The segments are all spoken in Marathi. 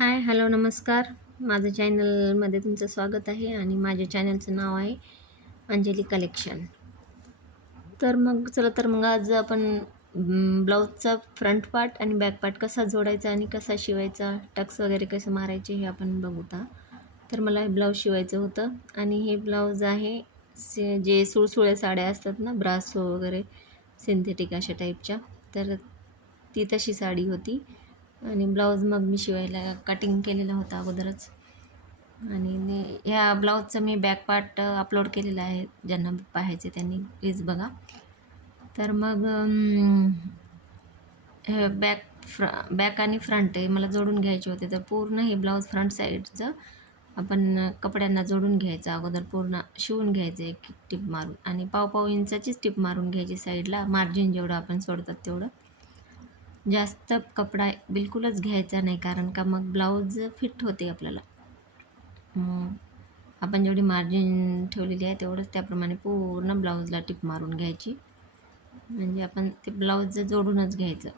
हाय, हॅलो, नमस्कार. माझं चॅनलमध्ये तुमचं स्वागत आहे आणि माझ्या चॅनलचं नाव आहे अंजली कलेक्शन. तर मग चला तर मग आज आपण ब्लाऊजचा फ्रंट पार्ट आणि बॅक पार्ट कसा जोडायचा आणि कसा शिवायचा, टक्स वगैरे कसे मारायचे हे आपण बघूया. तर मला हे ब्लाऊज शिवायचं होतं आणि हे ब्लाऊज आहे जे सुळसुळे साड्या असतात ना, ब्रासो वगैरे सिंथेटिक अशा टाईपच्या, तर ती तशी साडी होती. आणि ब्लाऊज मग मी शिवायला कटिंग केलेलं होतं अगोदरच. आणि ह्या ब्लाऊजचं मी बॅक पार्ट अपलोड केलेला आहे, ज्यांना पाहायचे त्यांनी प्लीज बघा. तर मग हे बॅक आणि फ्रंट हे मला जोडून घ्यायचे होते. तर पूर्ण हे ब्लाऊज फ्रंट साईडचं आपण कपड्यांना जोडून घ्यायचं, अगोदर पूर्ण शिवून घ्यायचं एक टिप मारून आणि पाव इंचाचीच टिप मारून घ्यायची साईडला, मार्जिन जेवढं आपण सोडतात तेवढं. जास्त कपडा बिलकुलच घ्यायचा नाही, कारण का मग ब्लाऊज फिट होते आपल्याला. आपण जेवढी मार्जिन ठेवलेली आहे तेवढंच त्याप्रमाणे पूर्ण ब्लाऊजला टिप मारून घ्यायची. म्हणजे आपण ते ब्लाऊज जोडूनच घ्यायचं,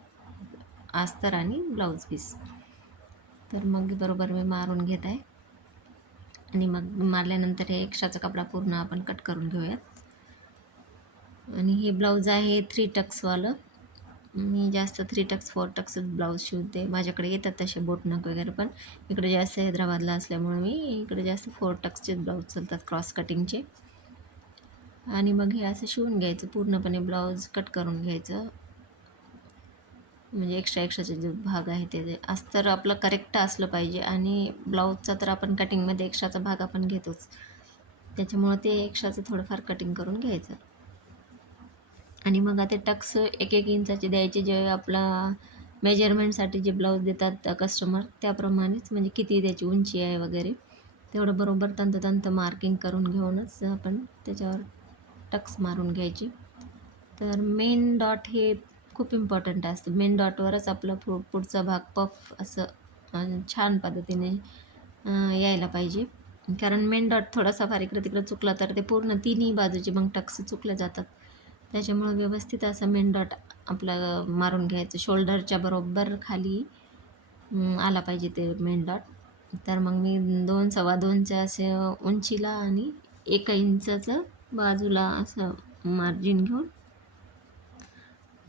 अस्तर आणि ब्लाऊज पीस. तर मग बरोबर मी मारून घेत आहे आणि मग मारल्यानंतर हे एक्स्ट्राचा कपडा पूर्ण आपण कट करून घेऊयात. आणि हे ब्लाऊज आहे 3 टक्सवालं. मी जास्त 3 टक्स 4 टक्सच ब्लाऊज शिवते. माझ्याकडे येतात तसे बोटनक वगैरे, पण इकडे जास्त हैदराबादला असल्यामुळे मी इकडे जास्त 4 टक्सचेच ब्लाऊज चालतात, क्रॉस कटिंगचे. आणि मग हे असं शिवून घ्यायचं, पूर्णपणे ब्लाऊज कट करून घ्यायचं. म्हणजे एक्स्ट्राचे जे भाग आहे ते अस्तर आपलं करेक्ट असलं पाहिजे. आणि ब्लाऊजचा तर आपण कटिंगमध्ये एक्स्ट्राचा भाग आपण घेतोच, त्याच्यामुळं ते एक्स्ट्राचं थोडंफार कटिंग करून घ्यायचं. आणि मग आता टक्स 1-1 इंचाचे द्यायचे, जे आपला मेजरमेंटसाठी जे ब्लाऊज देतात कस्टमर, त्याप्रमाणेच म्हणजे किती त्याची उंची आहे वगैरे तेवढं बरोबर तंतोतंत मार्किंग करून घेऊनच आपण त्याच्यावर टक्स मारून घ्यायची. तर मेन डॉट हे खूप इम्पॉर्टंट असतं. मेन डॉटवरच आपला पुढचा भाग पफ असं छान पद्धतीने यायला पाहिजे. कारण मेन डॉट थोडासा फार इकडं तिकडं चुकला तर ते पूर्ण तिन्ही बाजूचे मग टक्स चुकले जातात. त्याच्यामुळं व्यवस्थित असा मेन डॉट आपला मारून घ्यायचं. शोल्डरच्या बरोबर खाली आला पाहिजे ते मेन डॉट. तर मग मी 2 2.25च्या असे उंचीला आणि 1 इंचाचं बाजूला असं मार्जिन घेऊन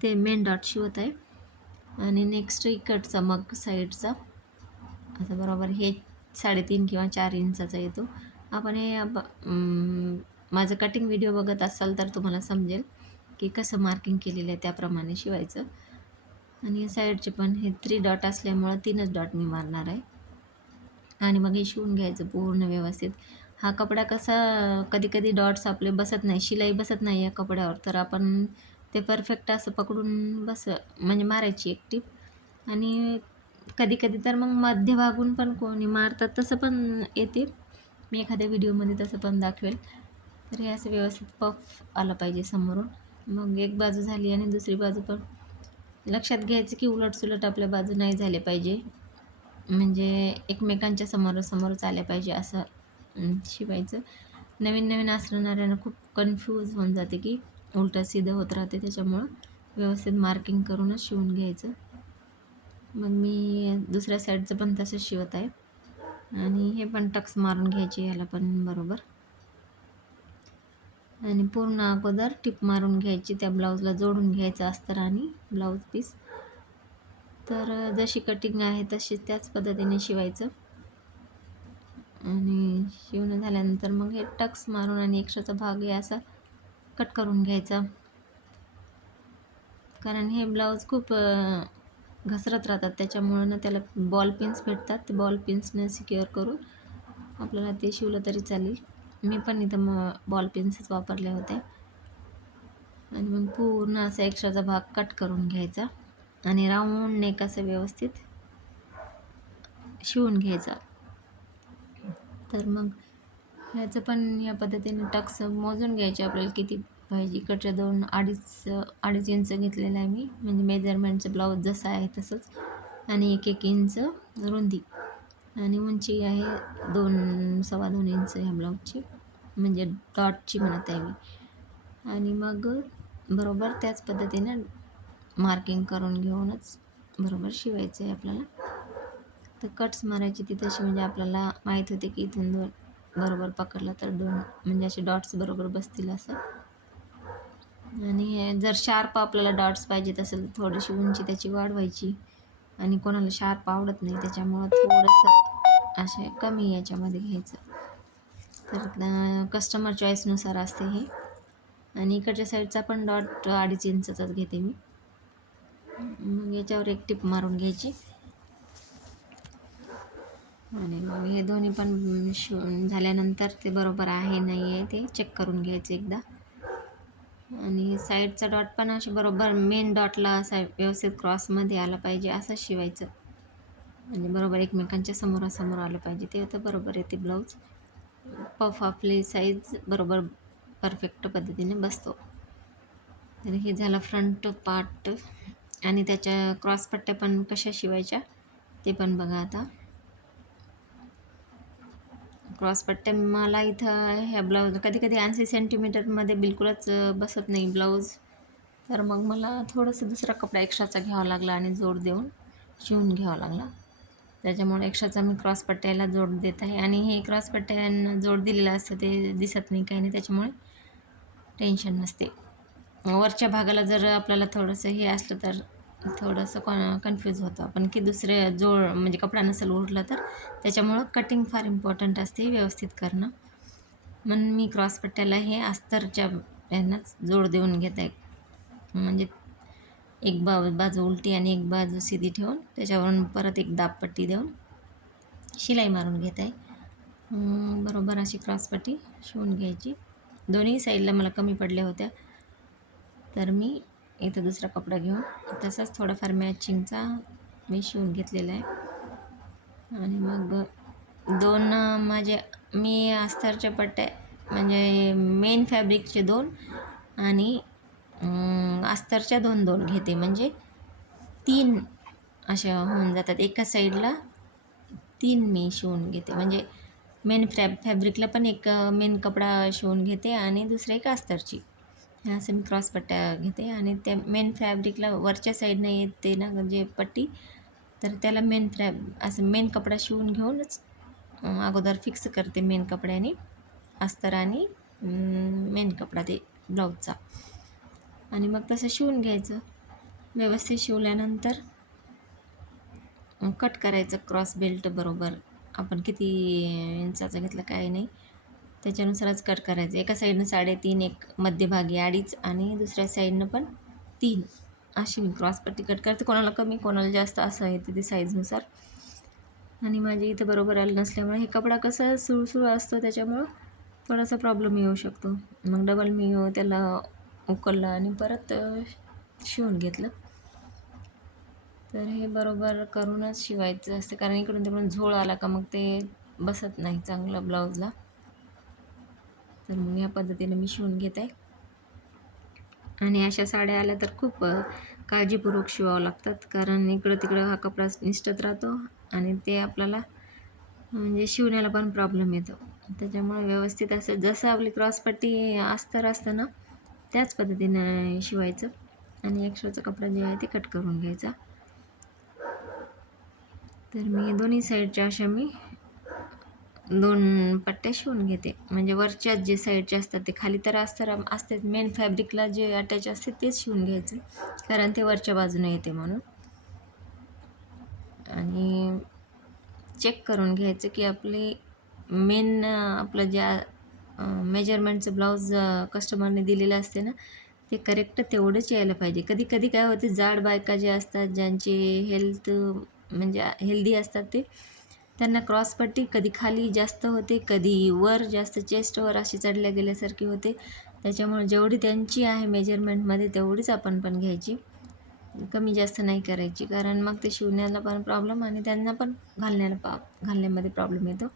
ते मेन डॉट शिवत आहे. आणि नेक्स्ट इकडचा मग साईडचा असं बरोबर हे 3.5 किंवा 4 इंचाचा येतो. आपण हे माझं कटिंग व्हिडिओ बघत असाल तर तुम्हाला समजेल की कसं मार्किंग केलेलं आहे, त्याप्रमाणे शिवायचं. आणि साईडचे पण हे 3 डॉट असल्यामुळं 3च डॉट मी मारणार आहे. आणि मग हे शिवून घ्यायचं पूर्ण व्यवस्थित. हा कपडा कसा कधी-कधी डॉट्स आपले बसत नाही, शिलाई बसत नाही या कपड्यावर, तर आपण ते परफेक्ट असं पकडून म्हणजे मारायची एक टीप. आणि कधी-कधी तर मग मध्यभागून पण कोणी मारतात, तसं पण येते. मी एखाद्या व्हिडिओमध्ये तसं पण दाखवेल. तर हे असं व्यवस्थित पफ आलं पाहिजे समोरून. मग एक बाजू झाली आणि दुसरी बाजू पण लक्षात घ्यायचं की उलट-सुलट आपल्या बाजू नाही झाले पाहिजे. म्हणजे एकमेकांच्या समोरासमोरच आल्या पाहिजे असं शिवायचं. नवीन असणाऱ्यांना खूप कन्फ्यूज होऊन जाते की उलटं सीधं होत राहते, त्याच्यामुळं व्यवस्थित मार्किंग करूनच शिवून घ्यायचं. मग मी दुसऱ्या साईडचं पण तसंच शिवत आहे. आणि हे पण टक्स मारून घ्यायचे ह्याला पण बरोबर. आणि पूर्ण अगोदर टिप मारून घ्यायची, त्या ब्लाऊजला जोडून घ्यायचं अस्तर आणि ब्लाऊज पीस. तर जशी कटिंग आहे तशी त्याच पद्धतीने शिवायचं. आणि शिवणं झाल्यानंतर मग हे टक्स मारून आणि एक्स्ट्राचा भाग हे असा कट करून घ्यायचा. कारण हे ब्लाऊज खूप घसरत राहतात, त्याच्यामुळं ना त्याला बॉल पिन्स भेटतात, ते बॉल पिन्सने सिक्युअर करून आपल्याला ते शिवलं तरी चालेल. मी पण इथं बॉल पिन्सच वापरल्या होत्या. आणि मग पूर्ण असा एक्स्ट्राचा भाग कट करून घ्यायचा आणि राऊंड नेक असं व्यवस्थित शिवून घ्यायचा. तर मग ह्याचं पण या पद्धतीने टक्स मोजून घ्यायचे आपल्याला किती पाहिजे. इकडच्या 2 अडीच इंच घेतलेलं आहे मी, म्हणजे मेजरमेंटचं ब्लाऊज जसं आहे तसंच. आणि 1-1 इंच रुंदी आणि उंची आहे 2 2.25 इंच ह्या ब्लाऊजची, म्हणजे डॉटची म्हणत आहे मी. आणि मग बरोबर त्याच पद्धतीनं मार्किंग करून घेऊनच बरोबर शिवायचं आहे आपल्याला. तर कट्स मारायची ती तशी, म्हणजे आपल्याला माहीत होते की इथून दोन बरोबर पकडला तर दोन म्हणजे असे डॉट्स बरोबर बसतील असं. आणि जर शार्प आपल्याला डॉट्स पाहिजेत असेल तर थोडीशी उंची त्याची वाढवायची. आणि कोणाला शार्प आवडत नाही त्याच्यामुळं थोडंसं असे कमी याच्यामध्ये घ्यायचं. तर कस्टमर चॉईसनुसार असते हे. आणि इकडच्या साईडचा पण डॉट 2.5 इंचाचाच घेते मी. मग याच्यावर एक टिप मारून घ्यायची. आणि मग हे दोन्ही पण शिवून झाल्यानंतर ते बरोबर आहे नाही आहे ते चेक करून घ्यायचं एकदा. आणि साईडचा डॉट पण असे बरोबर मेन डॉटला असा व्यवस्थित क्रॉसमध्ये आला पाहिजे असं शिवायचं. म्हणजे बरोबर एकमेकांच्या समोरासमोर आलं पाहिजे, ते तर बरोबर येते ब्लाऊज. पफ आपली साईज बरोबर परफेक्ट पद्धतीने बसतो. तर हे झालं फ्रंट पार्ट. आणि त्याच्या क्रॉसपट्ट्या पण कशा शिवायच्या ते पण बघा आता. क्रॉसपट्ट्या मला इथं ह्या ब्लाऊज कधी कधी 80 सेंटीमीटरमध्ये बिलकुलच बसत नाही ब्लाऊज. तर मग मला थोडंसं दुसरा कपडा एक्स्ट्राचा घ्यावा लागला आणि जोड देऊन शिवून घ्यावा लागला. त्याच्यामुळे एक्स्ट्राचा मी क्रॉसपट्ट्याला जोड देत आहे. आणि हे क्रॉसपट्ट्यांना जोड दिलेलं असतं ते दिसत नाही काही नाही, त्याच्यामुळे टेन्शन नसते. वरच्या भागाला जर आपल्याला थोडंसं हे असलं तर थोडंसं कन्फ्यूज होतं आपण की दुसरे जोड म्हणजे कपडा नसेल उरला तर. त्याच्यामुळं कटिंग फार इम्पॉर्टंट असते, व्यवस्थित करणं. म्हणून मी क्रॉसपट्ट्याला हे अस्तरच्या यांनाच जोड देऊन घेत आहे. म्हणजे एक बाजू उलटी आणि एक बाजू सीधी ठेवून त्याच्यावरून परत एक दाबपट्टी देऊन शिलाई मारून घेत आहे. बरोबर अशी क्रॉसपट्टी शिवून घ्यायची. दोन्ही साईडला मला कमी पडल्या होत्या तर मी इथं दुसरा कपडा घेऊन तसाच थोडाफार मॅचिंगचा मी शिवून घेतलेला आहे. आणि मग दोन माझे मी अस्तरच्या पट्ट्या म्हणजे मेन फॅब्रिकचे 2 आणि अस्तरच्या 2-2 घेते, म्हणजे 3 अशा होऊन जातात. एका साईडला 3 मी शिवून घेते, म्हणजे मेन फॅब्रिकला पण एक मेन कपडा शिवून घेते आणि दुसरं एक अस्तरची. असं मी क्रॉसपट्ट्या घेते. आणि त्या मेन फॅब्रिकला वरच्या साईडनं येते ना जे पट्टी, तर त्याला असं मेन कपडा शिवून घेऊनच अगोदर फिक्स करते मेन कपड्याने अस्तर आणि मेन कपडा ते ब्लाऊजचा. आणि मग तसं शिवून घ्यायचं. व्यवस्थित शिवल्यानंतर कट करायचं क्रॉस बेल्ट बरोबर. आपण किती इंचाचं घेतलं काय नाही त्याच्यानुसारच कट करायचं. एका साईडनं 3.5, एक मध्यभागी 2.5 आणि दुसऱ्या साईडनं पण 3 अशी मी क्रॉसपट्टी कट करते. कोणाला कमी कोणाला जास्त असं आहे ते साईजनुसार. आणि माझी इथं बरोबर आलं नसल्यामुळे हे कपडा कसा सुळसुळ असतो त्याच्यामुळं थोडासा प्रॉब्लेम येऊ शकतो. मग डबल मी त्याला उकललं आणि परत शिवून घेतलं. तर हे बरोबर करूनच शिवायचं असते, कारण इकडून तिकडून झोळ आला का मग ते बसत नाही चांगलं ब्लाऊजला. तर मग या पद्धतीने मी शिवून घेत आहे. आणि अशा साड्या आल्या तर खूप काळजीपूर्वक शिवावं लागतात, कारण इकडं तिकडं हा कपडा निसटत राहतो आणि ते आपल्याला म्हणजे शिवण्याला पण प्रॉब्लेम येतो. त्याच्यामुळे व्यवस्थित असं जसं आपली क्रॉसपट्टी अस्तर असतं ना त्याच पद्धतीनं शिवायचं. आणि एक्स्ट्राचा कपडा जे आहे ते कट करून घ्यायचा. तर मी दोन्ही साईडच्या अशा मी 2 पट्ट्या शिवून घेते. म्हणजे वरच्या जे साईडचे असतात ते खाली तर असतेच, मेन फॅब्रिकला जे अटॅच असते तेच शिवून घ्यायचं, कारण ते वरच्या बाजूने येते म्हणून. आणि चेक करून घ्यायचं की आपली मेन आपलं ज्या मेजरमेंटचं ब्लाऊज कस्टमरने दिलेलं असते ना ते करेक्ट तेवढंच यायला पाहिजे. कधी कधी काय होते, जाड बायका जे असतात ज्यांची हेल्थ म्हणजे हेल्दी असतात ते त्यांना क्रॉसपट्टी कधी खाली जास्त होते, कधी वर जास्त चेस्टवर अशी चढल्या गेल्यासारखी होते. त्याच्यामुळे जेवढी त्यांची आहे मेजरमेंटमध्ये तेवढीच आपण पण घ्यायची, कमी जास्त नाही करायची, कारण मग ते शिवण्याला पण प्रॉब्लेम आणि त्यांना पण घालण्यामध्ये प्रॉब्लेम येतो,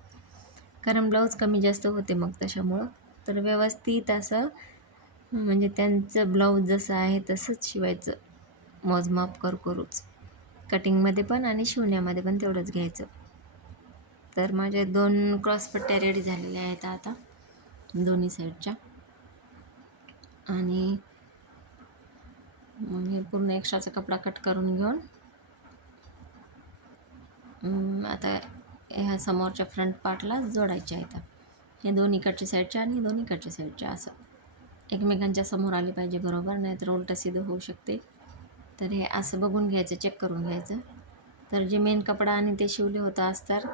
कारण ब्लाऊज कमी जास्त होते मग तशामुळं. तर व्यवस्थित असं म्हणजे त्यांचं ब्लाऊज जसं आहे तसंच शिवायचं, मोजमाप करूच. कटिंगमध्ये पण आणि शिवण्यामध्ये पण तेवढंच घ्यायचं. तर माझ्या 2 क्रॉसपट्ट्या रेडी झालेल्या आहेत आता दोन्ही साईडच्या. आणि मग हे पूर्ण एक्स्ट्राचा कपडा कट करून घेऊन आता ह्या समोरच्या फ्रंट पार्टला जोडायच्या आहेत. हे दोन इकडच्या साईडच्या आणि दोन इकडच्या साईडच्या असं एकमेकांच्या समोर आली पाहिजे बरोबर, नाहीतर उलटं सीधं होऊ शकते. तर हे असं बघून घ्यायचं, चेक करून घ्यायचं. तर जे मेन कपडा आणि ते शिवले होतं अस्तर,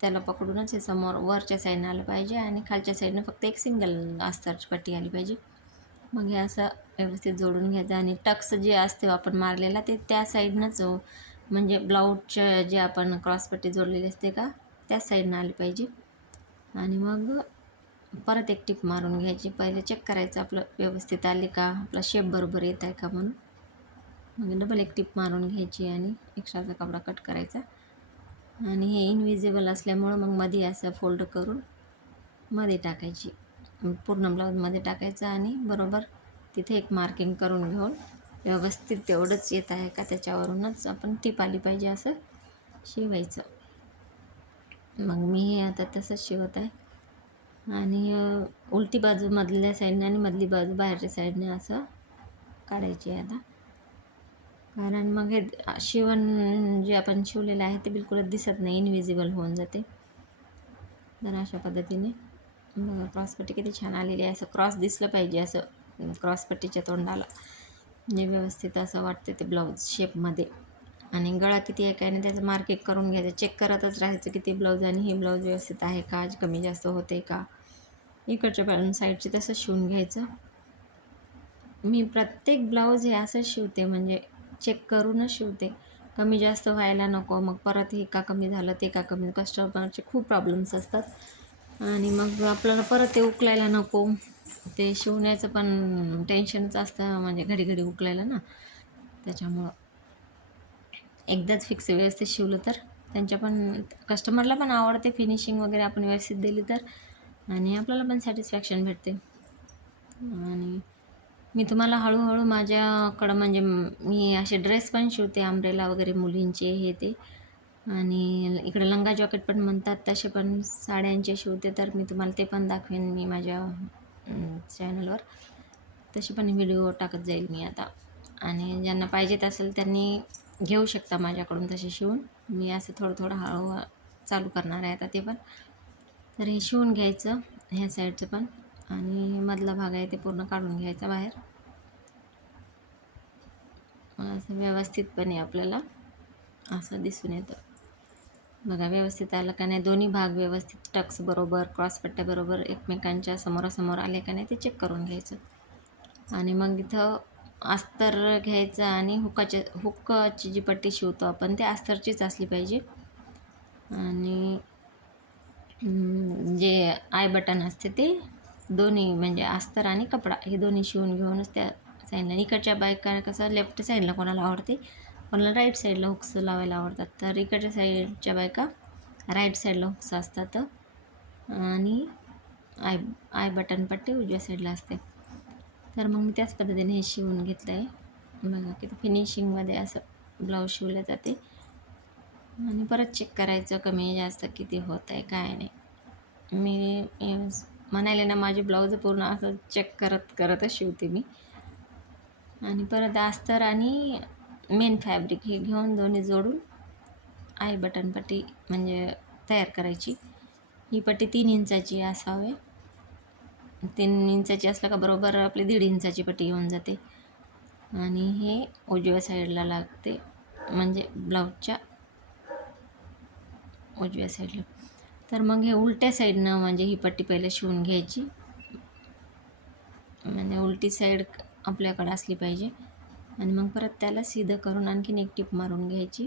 त्याला पकडूनच हे समोर वरच्या साईडनं आलं पाहिजे आणि खालच्या साईडनं फक्त एक सिंगल अस्तरची पट्टी आली पाहिजे. मग हे असं व्यवस्थित जोडून घ्यायचं आणि टक्स जे असते आपण मारलेला ते त्या साईडनंच, म्हणजे ब्लाऊजच्या जे आपण क्रॉसपट्टी जोडलेली असते का त्याच साईडनं आली पाहिजे. आणि मग परत एक टिप मारून घ्यायची. पहिले चेक करायचं आपलं व्यवस्थित आले का, आपला शेप बरोबर येत आहे का म्हणून. मग डबल एक टिप मारून घ्यायची आणि एक्स्ट्राचा कपडा कट करायचा. आणि हे इनविजिबल असल्यामुळं मग मध्ये असं फोल्ड करून मध्ये टाकायची, पूर्ण ब्लाऊजमध्ये टाकायचं आणि बरोबर तिथे एक मार्किंग करून घेऊन व्यवस्थित तेवढंच येत आहे का त्याच्यावरूनच आपण टिप आली पाहिजे असं शिवायचं. मग मी हे आता तसंच शिवत आहे. आणि उलटी बाजू मधल्या साईडने आणि मधली बाजू बाहेरच्या साईडने असं काढायची आहे आता. कारण मग हे शिवण जे आपण शिवलेलं आहे ते बिलकुलच दिसत नाही, इनविजिबल होऊन जाते. तर अशा पद्धतीने बघा क्रॉसपट्टी किती छान आलेली आहे. असं क्रॉस दिसलं पाहिजे, असं क्रॉसपट्टीच्या तोंडाला म्हणजे व्यवस्थित असं वाटते ते ब्लाऊज शेपमध्ये. आणि गळा किती आहे काय नाही त्याचं मार्किंग करून घ्यायचं, चेक करतच राहायचं की ते ब्लाऊज आणि हे ब्लाऊज व्यवस्थित आहे का, आज कमी जास्त होते का. इकडच्या पॅटर्न साईडचे तसं शिवून घ्यायचं. मी प्रत्येक ब्लाऊज हे असं शिवते, म्हणजे चेक करूनच शिवते, कमी जास्त व्हायला नको. मग परत हे का कमी झालं ते का कमी, कस्टमरचे खूप प्रॉब्लेम्स असतात आणि मग आपल्याला परत ते उकलायला नको. ते शिवण्याचं पण टेन्शनच असतं, म्हणजे घडी घडी उकलायला ना. त्याच्यामुळं एकदाच फिक्स व्यवस्थित शिवलं तर त्यांच्या पण कस्टमरला पण आवडते, फिनिशिंग वगैरे आपण व्यवस्थित दिली तर, आणि आपल्याला पण सॅटिस्फॅक्शन भेटते. आणि मी तुम्हाला हळूहळू माझ्याकडं म्हणजे मी असे ड्रेस पण शिवते, अम्ब्रेला वगैरे मुलींचे हे ते, आणि इकडे लंगा जॉकेट पण म्हणतात तसे पण साड्यांचे शिवते. तर मी तुम्हाला ते पण दाखवेन मी माझ्या चॅनलवर, तसे पण व्हिडिओ टाकत जाईल मी आता. आणि ज्यांना पाहिजेत असेल त्यांनी घेऊ शकता माझ्याकडून तसे शिवून. मी असं थोडं थोडं हळू चालू करणार आहे आता ते पण. तर हे शिवून घ्यायचं ह्या साईडचं पण, आणि मधला भाग आहे ते पूर्ण काढून घ्यायचा बाहेर. असं व्यवस्थितपणे आपल्याला असं दिसून येतं. बघा व्यवस्थित आलं का नाही, दोन्ही भाग व्यवस्थित टक्स बरोबर क्रॉसपट्ट्याबरोबर एकमेकांच्या समोरासमोर आले का नाही ते चेक करून घ्यायचं. आणि मग इथं अस्तर घ्यायचं आणि हुकाची जी पट्टी शिवतो आपण ते अस्तरचीच असली पाहिजे. आणि जे आय बटन असते ते दोन्ही, म्हणजे अस्तर आणि कपडा हे दोन्ही शिवून घेऊनच त्या साईडला. इकडच्या बायका कसं लेफ्ट साईडला कोणाला आवडते, कोणाला राईट साईडला हुक्स लावायला आवडतात. तर इकडच्या साईडच्या बायका राईट साईडला हुक्स असतात आणि आय बटन पट्टी उजव्या साईडला असते. तर मग मी त्याच पद्धतीने हे शिवून घेतलं आहे. बघा किती फिनिशिंगमध्ये असं ब्लाऊज शिवलं जाते. आणि परत चेक करायचं कमी जास्त किती होत आहे काय नाही. मी म्हणाले ना माझे ब्लाऊज पूर्ण असं चेक करतच शिवते मी. आणि परत अस्तर आणि मेन फॅब्रिक हे घेऊन दोन्ही जोडून आय बटन पट्टी म्हणजे तयार करायची. ही पट्टी 3 इंचाची असावे. 3 इंचाची असलं का बरोबर आपली 1.5 इंचाची पट्टी येऊन जाते. आणि हे उजव्या साईडला लागते, म्हणजे ब्लाऊजच्या उजव्या साईडला. तर मग हे उलट्या साईडनं म्हणजे ही पट्टी पहिले शिवून घ्यायची, म्हणजे उलटी साईड आपल्याकडे असली पाहिजे. आणि मग परत त्याला सीधं करून आणखीन एक टिप मारून घ्यायची.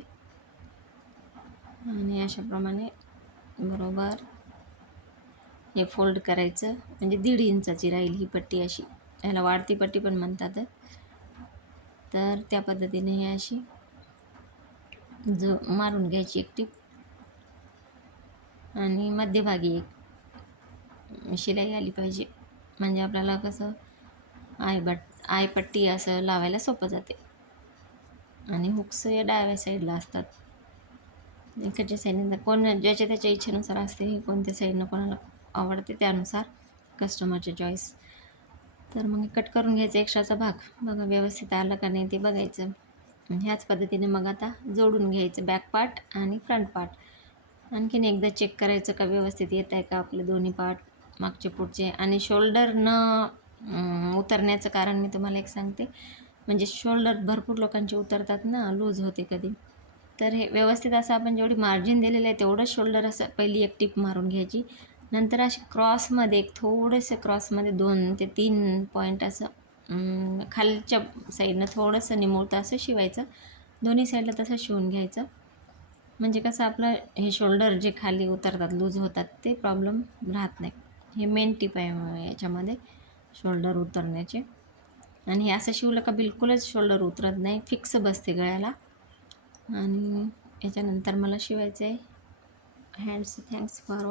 आणि अशाप्रमाणे बरोबर हे फोल्ड करायचं, म्हणजे 1.5 इंचाची राहील ही पट्टी अशी. याला वाढती पट्टी पण म्हणतात. तर त्या पद्धतीने हे अशी जो मारून घ्यायची एक टिप. आणि मध्यभागी एक शिलाई आली पाहिजे, म्हणजे आपल्याला कसं आयपट्टी असं लावायला सोपं जाते. आणि हुक्स या डाव्या साईडला असतात. इकडच्या साईडने कोण ज्याच्या त्याच्या इच्छेनुसार असते, कोणत्या साईडनं कोणाला आवडते त्यानुसार कस्टमरचे चॉईस. तर मग कट करून घ्यायचं एक्स्ट्राचा भाग. बघा व्यवस्थित आलं का नाही ते बघायचं. ह्याच पद्धतीने मग आता जोडून घ्यायचं बॅक पार्ट आणि फ्रंट पार्ट. आणखीन एकदा चेक करायचं का व्यवस्थित येत आहे का आपले दोन्ही पार्ट मागचे पुढचे. आणि शोल्डर न उतरण्याचं कारण मी तुम्हाला एक सांगते. म्हणजे शोल्डर भरपूर लोकांचे उतरतात ना, लूज होते कधी. तर हे व्यवस्थित असं आपण जेवढी मार्जिन दिलेलं आहे तेवढंच शोल्डर असं पहिली एक टिप मारून घ्यायची. नंतर अशी क्रॉसमध्ये एक थोडंसं क्रॉसमध्ये 2 ते 3 पॉईंट असं खालच्या साईडनं थोडंसं निमुळतं असं शिवायचं. दोन्ही साईडला तसं शिवून घ्यायचं. म्हणजे कसं आपलं हे शोल्डर जे खाली उतरतात, लूज होतात ते प्रॉब्लेम राहत नाही. हे मेन टिप आहे याच्यामध्ये शोल्डर उतरण्याचे. आणि हे असं शिवलं का बिलकुलच शोल्डर उतरत नाही, फिक्स बसते गळ्याला. आणि याच्यानंतर मला शिवायचं आहे हँड्स. Thanks for